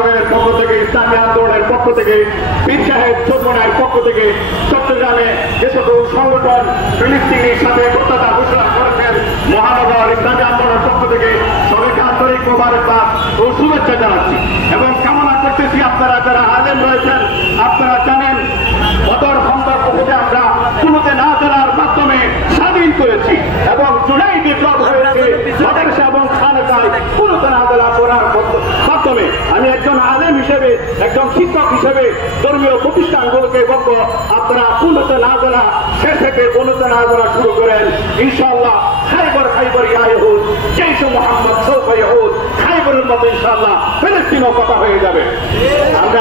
মহানগরের পক্ষ থেকে, ইসলামী আন্দোলনের পক্ষ থেকে, পীর সাহেব চৌধুরীর পক্ষ থেকে চট্টগ্রামে যে সকল সংগঠন ফিলিস্তিনের সাথে একতা ঘোষণা করেছেন, মহানগর ইসলামী আন্দোলনের পক্ষ থেকে সবাইকে আন্তরিক মোবারকবাদ ও শুভেচ্ছা জানাচ্ছি এবং কামনা করতেছি আপনারা যারা আলেম রয়েছেন আপনারা জানেন বদর খন্দক থেকে আমরা কুনুতে না জানার মাধ্যমে স্বাধীন করেছি এবং জুলাই বিপ্লব হয়েছে মাদ্রাসা এবং খানকায় কুনুতে না জানা করার মাধ্যমে। আমি একজন আলেম হিসেবে, একজন শিক্ষক হিসেবে ধর্মীয় প্রতিষ্ঠানগুলোকে বলবো আপনারা কুনুতে না জানা সে থেকে কুনুতে না জানা শুরু করেন। ইনশাআল্লাহ খাইবর খাইবর ইয়াহুদ জৈশ মোহাম্মদ সৌফ ইয়াহুদ খাইবরের মতো ইনশাআল্লাহ ফিলিস্তিনও কথা হয়ে যাবে। আমরা